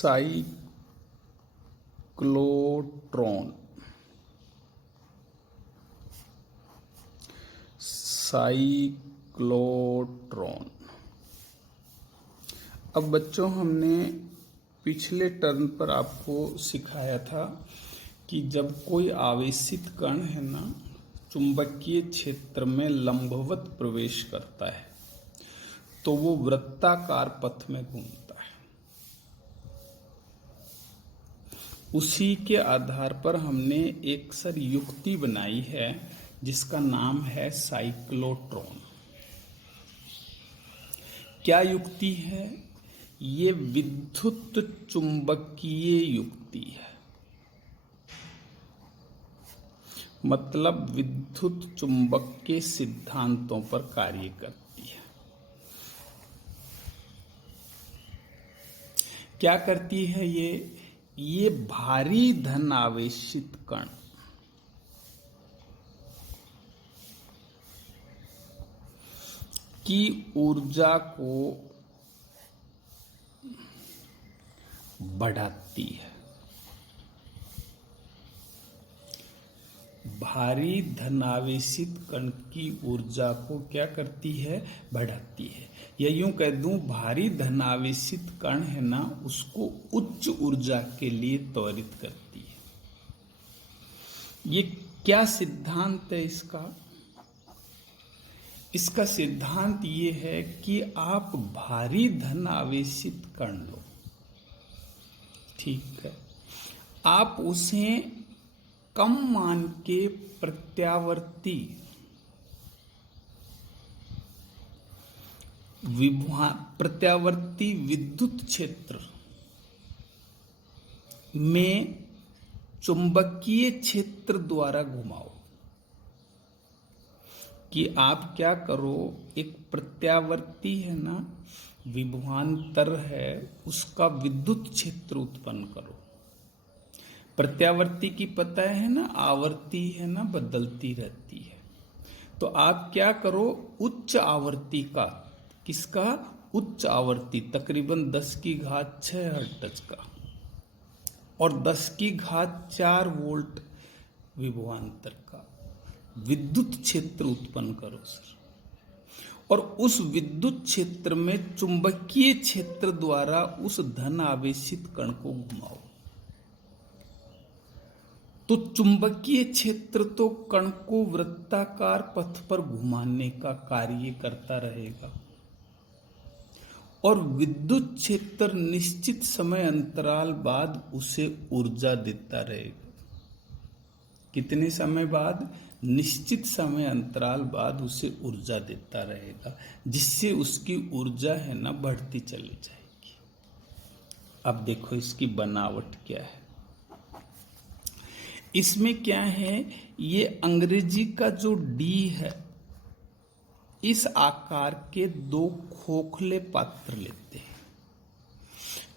Cyclotron. Cyclotron. अब बच्चों, हमने पिछले टर्म पर आपको सिखाया था कि जब कोई आवेशित कण है ना चुंबकीय क्षेत्र में लंबवत प्रवेश करता है तो वो वृत्ताकार पथ में घूमता है। उसी के आधार पर हमने एक युक्ति बनाई है जिसका नाम है साइक्लोट्रॉन। क्या युक्ति है? ये विद्युत चुंबकीय युक्ति है, मतलब विद्युत चुंबक के सिद्धांतों पर कार्य करती है। क्या करती है ये भारी धन आवेशित कण की ऊर्जा को बढ़ाती है। भारी धनावेशित कण की ऊर्जा को क्या करती है? बढ़ाती है। या यूं कह दूं, भारी धनावेशित कण है ना उसको उच्च ऊर्जा के लिए त्वरित करती है। ये क्या सिद्धांत है इसका? इसका सिद्धांत ये है कि आप भारी धनावेशित कण लो, ठीक है, आप उसे कम मान के प्रत्यावर्ती विद्युत क्षेत्र में चुंबकीय क्षेत्र द्वारा घुमाओ। कि आप क्या करो, एक प्रत्यावर्ती है ना, विभवांतर है, उसका विद्युत क्षेत्र उत्पन्न करो। प्रत्यावर्ती की पता है ना, आवर्ती है ना बदलती रहती है। तो आप क्या करो, उच्च आवर्ती का, किसका? उच्च आवर्ती, तकरीबन 10⁶ हर्ट्ज का और 10⁴ वोल्ट विभवांतर का विद्युत क्षेत्र उत्पन्न करो सर। और उस विद्युत क्षेत्र में चुंबकीय क्षेत्र द्वारा उस धन आवेशित कण को घुमाओ। तो चुंबकीय क्षेत्र तो कण को वृत्ताकार पथ पर घुमाने का कार्य करता रहेगा और विद्युत क्षेत्र निश्चित समय अंतराल बाद उसे ऊर्जा देता रहेगा। कितने समय बाद? निश्चित समय अंतराल बाद उसे ऊर्जा देता रहेगा, जिससे उसकी ऊर्जा है ना बढ़ती चली जाएगी। अब देखो इसकी बनावट क्या है। इसमें क्या है, ये अंग्रेजी का जो डी है, इस आकार के 2 खोखले पात्र लेते हैं।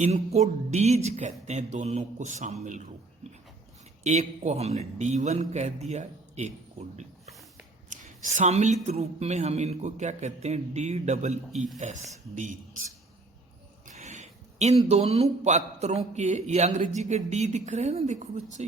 इनको डीज कहते हैं, दोनों को शामिल रूप में। एक को हमने D1 कह दिया, एक को D2। सम्मिलित रूप में हम इनको क्या कहते हैं? DEES, डीज। इन दोनों पात्रों के, ये अंग्रेजी के डी दिख रहे हैं ना, देखो बच्चे,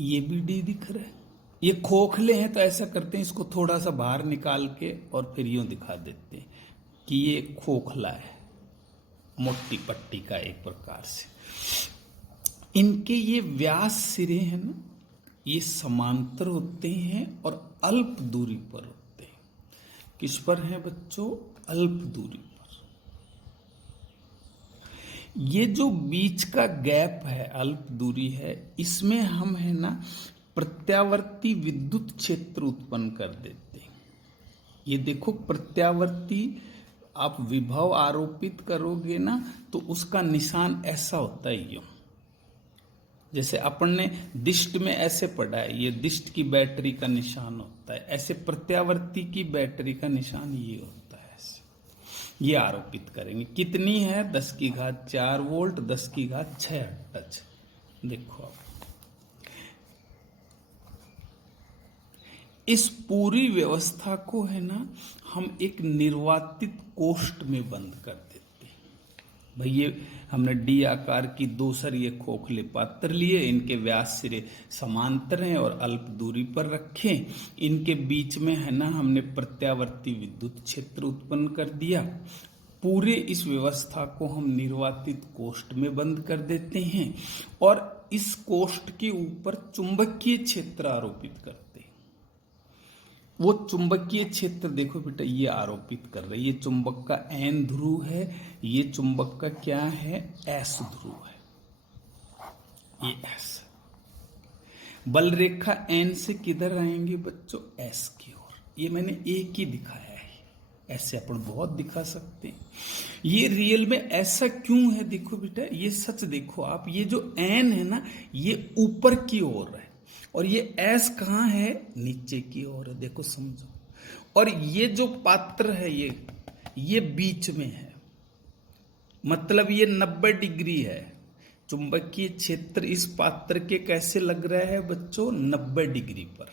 ये भी डी दिख रहा है। ये खोखले हैं तो ऐसा करते हैं, इसको थोड़ा सा बाहर निकाल के और फिर यूं दिखा देते हैं कि ये खोखला है, मोटी पट्टी का एक प्रकार से। इनके ये व्यास सिरे हैं ना, ये समांतर होते हैं और अल्प दूरी पर होते हैं। किस पर हैं बच्चों? अल्प दूरी पर। ये जो बीच का गैप है, अल्प दूरी है, इसमें हम है ना प्रत्यावर्ती विद्युत क्षेत्र उत्पन्न कर देते हैं। ये देखो, प्रत्यावर्ती आप विभव आरोपित करोगे ना तो उसका निशान ऐसा होता है, यूं जैसे अपन ने दिष्ट में ऐसे पढ़ा है, ये दिष्ट की बैटरी का निशान होता है, ऐसे प्रत्यावर्ती की बैटरी का निशान ये होता है। ऐसे ये आरोपित करेंगे। कितनी है? 10⁴ वोल्ट, 10⁶ हर्ट्ज। देखो अब इस पूरी व्यवस्था को है ना हम एक निर्वातित कोष्ठ में बंद कर देते हैं। भाई ये हमने डी आकार की दो सरिये खोखले पात्र लिए, इनके व्यास सिरे समांतर हैं और अल्प दूरी पर रखे। इनके बीच में है ना हमने प्रत्यावर्ती विद्युत क्षेत्र उत्पन्न कर दिया। पूरे इस व्यवस्था को हम निर्वातित कोष्ठ में बंद कर देते हैं और इस कोष्ठ के ऊपर चुंबकीय क्षेत्र आरोपित करते हैं। वो चुंबकीय क्षेत्र देखो बेटा ये आरोपित कर रहे हैं। ये चुंबक का एन ध्रुव है, ये चुंबक का क्या है, एस ध्रुव है, ये एस। बल रेखा एन से किधर आएंगे बच्चों, एस की ओर। ये मैंने एक ही दिखाया है, ऐसे अपन बहुत दिखा सकते हैं। ये रियल में ऐसा क्यों है, देखो बेटा ये सच देखो आप, ये जो एन है ना ये ऊपर की ओर है और ये एस कहाँ है, नीचे की ओर है, देखो समझो। और ये जो पात्र है ये बीच में है, मतलब ये 90 डिग्री है। चुंबकीय क्षेत्र इस पात्र के कैसे लग रहा है बच्चों, 90 डिग्री पर।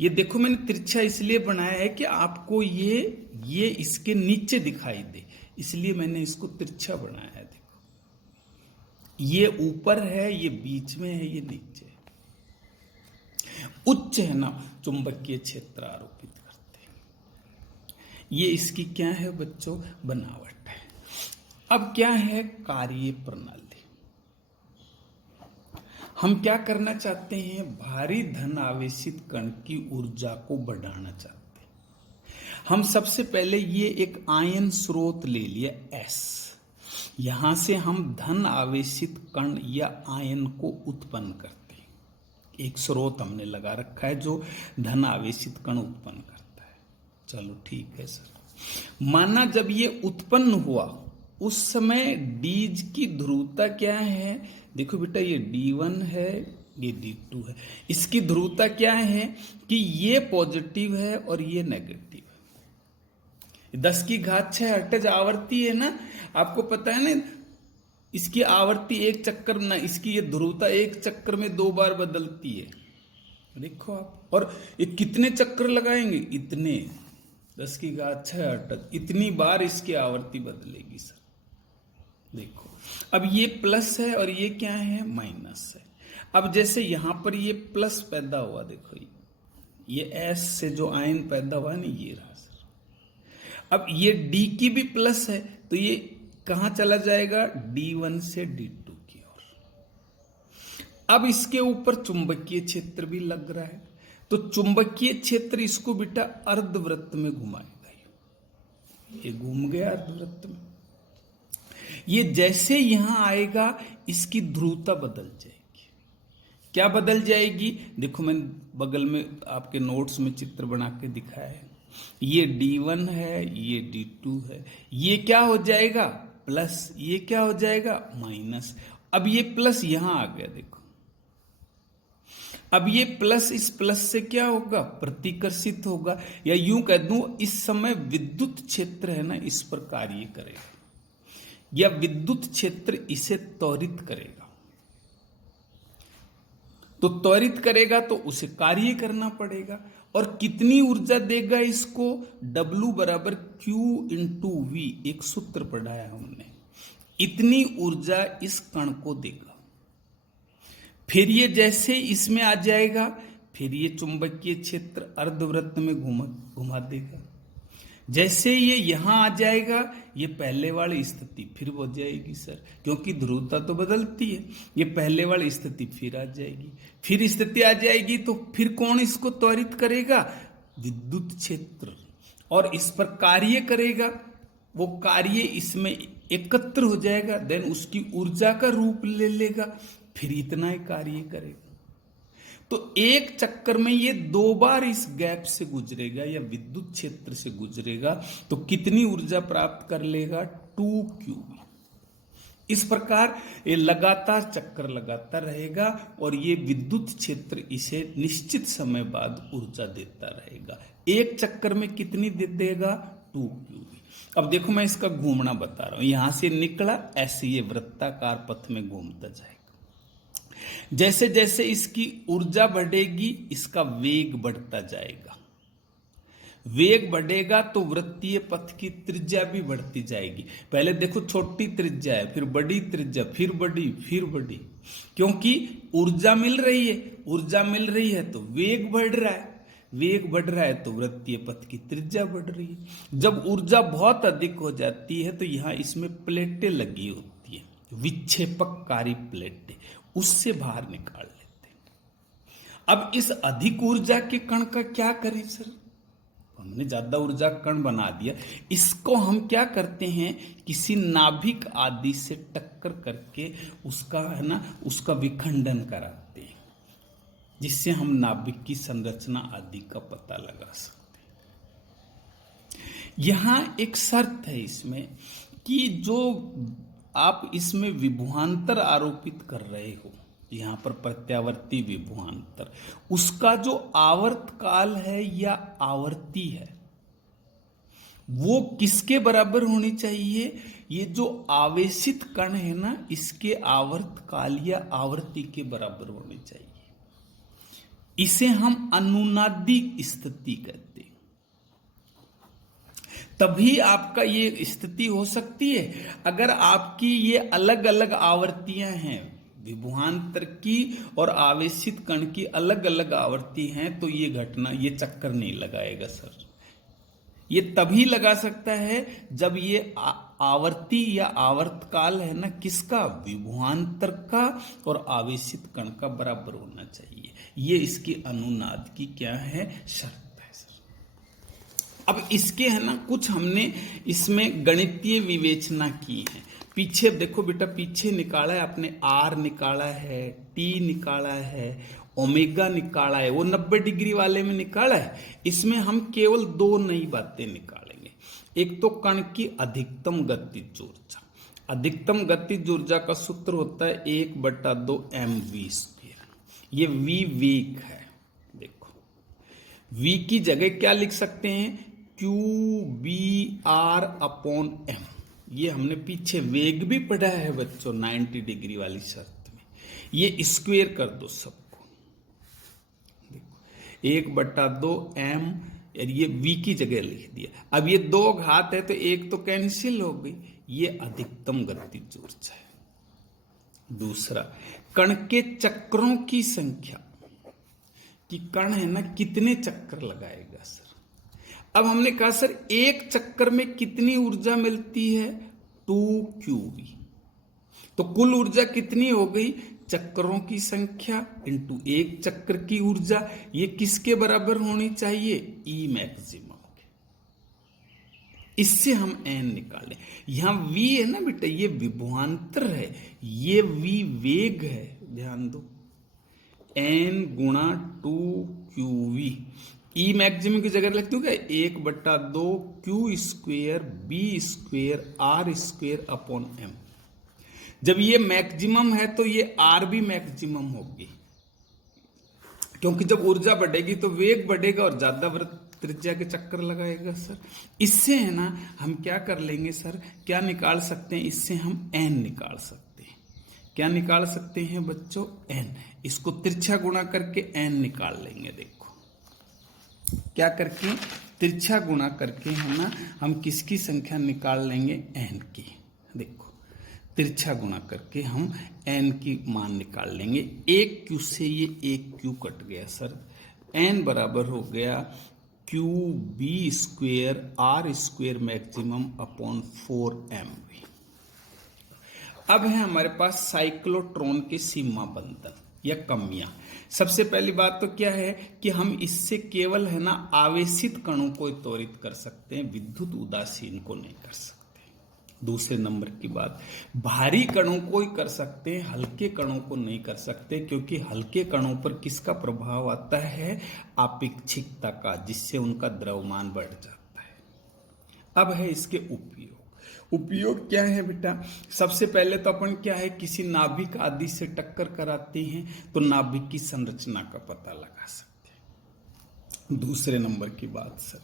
ये देखो मैंने तिरछा इसलिए बनाया है कि आपको ये इसके नीचे दिखाई दे, इसलिए मैंने इसको तिरछा बनाया है। देखो ये ऊपर है, ये बीच में है, ये नीचे है। उच्च है ना चुंबकीय क्षेत्र आरोपित करते हैं। ये इसकी क्या है बच्चों, बनावट है। अब क्या है कार्य प्रणाली। हम क्या करना चाहते हैं, भारी धन आवेशित कण की ऊर्जा को बढ़ाना चाहते हैं। हम सबसे पहले ये एक आयन स्रोत ले लिया S, यहां से हम धन आवेशित कण या आयन को उत्पन्न करते हैं। एक स्रोत हमने लगा रखा है जो धन आवेशित कण उत्पन्न करता है। चलो ठीक है सर। माना जब ये उत्पन्न हुआ उस समय डीज की ध्रुवता क्या है, देखो बेटा ये D1 है, ये D2 है। इसकी ध्रुवता क्या है कि ये पॉजिटिव है और ये नेगेटिव है। 10⁻⁶ हर्ट्ज आवर्ती है ना, आपको पता है ना, इसकी आवर्ती एक चक्कर ना, इसकी ये ध्रुवता एक चक्कर में 2 बार बदलती है। देखो आप, और ये कितने चक्कर लगाएंगे, इतने 10⁻⁶ हर्ट्ज, इतनी बार इसकी आवर्ती बदलेगी सर। देखो अब ये प्लस है और ये क्या है, माइनस है। अब जैसे यहां पर ये प्लस पैदा हुआ, देखो ये एस से जो आयन पैदा हुआ ना, ये रहा सर। अब ये डी की भी प्लस है तो ये कहां चला जाएगा, D1 से D2 की ओर। अब इसके ऊपर चुंबकीय क्षेत्र भी लग रहा है, तो चुंबकीय क्षेत्र इसको बेटा अर्धवृत्त में घुमाएगा। ये घूम गया अर्धवृत्त में। ये जैसे यहां आएगा इसकी ध्रुवता बदल जाएगी। क्या बदल जाएगी, देखो मैंने बगल में आपके नोट्स में चित्र बना के दिखाया है। ये D1 है, ये D2 है। ये क्या हो जाएगा, प्लस, ये क्या हो जाएगा, माइनस। अब ये प्लस यहां आ गया, देखो अब ये प्लस इस प्लस से क्या होगा, प्रतिकर्षित होगा, या यूं कह दूं इस समय विद्युत क्षेत्र है ना इस पर कार्य करेगा, या विद्युत क्षेत्र इसे त्वरित करेगा। तो त्वरित करेगा तो उसे कार्य करना पड़ेगा, और कितनी ऊर्जा देगा इसको, W बराबर Q इंटू V, एक सूत्र पढ़ाया हमने, इतनी ऊर्जा इस कण को देगा। फिर ये जैसे इसमें आ जाएगा, फिर ये चुंबकीय क्षेत्र अर्धवृत्त में घुमा देगा। जैसे ये यहां आ जाएगा, ये पहले वाली स्थिति फिर हो जाएगी सर, क्योंकि ध्रुवता तो बदलती है। ये पहले वाली स्थिति फिर आ जाएगी, फिर स्थिति आ जाएगी, तो फिर कौन इसको त्वरित करेगा, विद्युत क्षेत्र, और इस पर कार्य करेगा। वो कार्य इसमें एकत्र हो जाएगा, देन उसकी ऊर्जा का रूप ले लेगा, फिर इतना ही कार्य करेगा। तो एक चक्कर में ये 2 बार इस गैप से गुजरेगा या विद्युत क्षेत्र से गुजरेगा, तो कितनी ऊर्जा प्राप्त कर लेगा, 2Q। इस प्रकार ये लगातार चक्कर लगाता रहेगा और ये विद्युत क्षेत्र इसे निश्चित समय बाद ऊर्जा देता रहेगा। एक चक्कर में कितनी दे देगा, 2Q। अब देखो मैं इसका घूमना बता रहा हूं, यहां से निकला, ऐसे ये वृत्ताकार पथ में घूमता जाएगा। जैसे जैसे इसकी ऊर्जा बढ़ेगी इसका वेग बढ़ता जाएगा। वेग बढ़ेगा तो वृत्तीय पथ की त्रिज्या भी बढ़ती जाएगी। पहले देखो छोटी त्रिज्या है, फिर बड़ी त्रिज्या, फिर बड़ी, फिर बड़ी, क्योंकि ऊर्जा मिल रही है। ऊर्जा मिल रही है तो वेग बढ़ रहा है, वेग बढ़ रहा है तो वृत्तीय पथ की त्रिज्या बढ़ रही है। जब ऊर्जा बहुत अधिक हो जाती है तो यहाँ इसमें प्लेटें लगी होती है, विक्षेपककारी प्लेटें, उससे बाहर निकाल लेते हैं। अब इस अधिक ऊर्जा के कण का क्या करें सर? हमने ज्यादा ऊर्जा कण बना दिया, इसको हम क्या करते हैं, किसी नाभिक आदि से टक्कर करके उसका है ना, उसका विखंडन कराते हैं, जिससे हम नाभिक की संरचना आदि का पता लगा सकते हैं। यहां एक शर्त है इसमें कि जो आप इसमें विभवांतर आरोपित कर रहे हो, यहां पर प्रत्यावर्ती विभवांतर, उसका जो आवर्त काल है या आवर्ती है वो किसके बराबर होनी चाहिए? ये जो आवेशित कण है ना, इसके आवर्त काल या आवर्ती के बराबर होनी चाहिए। इसे हम अनुनादी स्थिति कहते हैं। तभी आपका ये स्थिति हो सकती है। अगर आपकी ये अलग अलग आवर्तियां हैं, विभवांतर की और आवेशित कण की अलग अलग आवर्ती हैं, तो ये घटना, ये चक्कर नहीं लगाएगा सर। ये तभी लगा सकता है जब ये आवर्ती या आवर्तकाल है ना, किसका? विभवांतर का और आवेशित कण का बराबर होना चाहिए। ये इसकी अनुनाद की क्या है? शर्त है सर। अब इसके है ना कुछ हमने इसमें गणितीय विवेचना की है। पीछे देखो बेटा, पीछे निकाला है आपने, आर निकाला है, टी निकाला है, ओमेगा निकाला है, वो 90 डिग्री वाले में निकाला है। इसमें हम केवल दो नई बातें निकालेंगे। एक तो कण की अधिकतम गतिज ऊर्जा। अधिकतम गतिज ऊर्जा का सूत्र होता है 1/2 mv²। ये v वेग है। देखो v की जगह क्या लिख सकते हैं? qBr/m। ये हमने पीछे वेग भी पढ़ा है बच्चों 90 डिग्री वाली शर्त में। ये स्क्वायर कर दो सबको, 1/2 m, ये v की जगह लिख दिया। अब ये दो घात है तो एक तो कैंसिल हो गई। ये अधिकतम गतिज ऊर्जा है। दूसरा, कण के चक्रों की संख्या, कि कण है ना कितने चक्कर लगाएगा सर। अब हमने कहा सर एक चक्कर में कितनी ऊर्जा मिलती है? 2qv। तो कुल ऊर्जा कितनी हो गई? चक्रों की संख्या इंटू एक चक्र की ऊर्जा। ये किसके बराबर होनी चाहिए? E मैक्सिमम के। इससे हम n निकालें। यहां v है ना बेटा, ये विभवांतर है, ये v वेग है, ध्यान दो। n गुणा 2qv। E मैक्सिमम की जगह लिखते हो क्या? 1/2 q² b²r²/m। जब ये मैक्सिमम है तो ये r भी मैक्सिमम होगी, क्योंकि जब ऊर्जा बढ़ेगी तो वेग बढ़ेगा और ज्यादा वृत्त त्रिज्या के चक्कर लगाएगा सर। इससे है ना हम क्या कर लेंगे सर, क्या निकाल सकते हैं? इससे हम n निकाल सकते हैं। क्या निकाल सकते हैं बच्चों? n। इसको तिरछा गुणा करके n निकाल लेंगे। देखो क्या करके, तिरछा गुणा करके है ना हम किसकी संख्या निकाल लेंगे? n की। देखो तिरछा गुणा करके हम n की मान निकाल लेंगे। एक q से ये एक q कट गया सर, n बराबर हो गया qb² मैक्सिमम अपॉन 4mv। अब है हमारे पास साइक्लोट्रॉन के सीमा बंधन या कमियां। सबसे पहली बात तो क्या है कि हम इससे केवल है ना आवेशित कणों को त्वरित कर सकते हैं, विद्युत उदासीन को नहीं कर सकते। दूसरे नंबर की बात, भारी कणों को ही कर सकते हैं, हल्के कणों को नहीं कर सकते, क्योंकि हल्के कणों पर किसका प्रभाव आता है? आपेक्षिकता का, जिससे उनका द्रव्यमान बढ़ जाता है। अब है इसके उपयोग। उपयोग क्या है बेटा? सबसे पहले तो अपन क्या है, किसी नाभिक आदि से टक्कर कराते हैं तो नाभिक की संरचना का पता लगा सकते हैं। दूसरे नंबर की बात सर,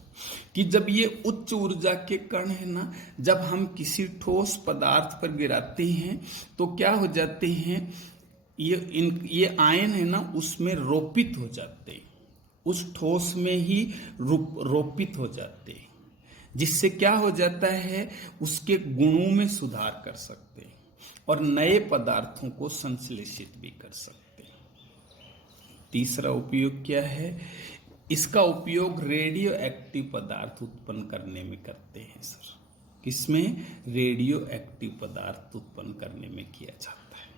कि जब ये उच्च ऊर्जा के कण है ना, जब हम किसी ठोस पदार्थ पर गिराते हैं तो क्या हो जाते हैं, ये आयन है ना उसमें रोपित हो जाते हैं। उस ठोस में ही रोपित हो जाते हैं, जिससे क्या हो जाता है, उसके गुणों में सुधार कर सकते हैं और नए पदार्थों को संश्लेषित भी कर सकते हैं। तीसरा उपयोग क्या है, इसका उपयोग रेडियो एक्टिव पदार्थ उत्पन्न करने में करते हैं सर। किसमें? रेडियो एक्टिव पदार्थ उत्पन्न करने में किया जाता है।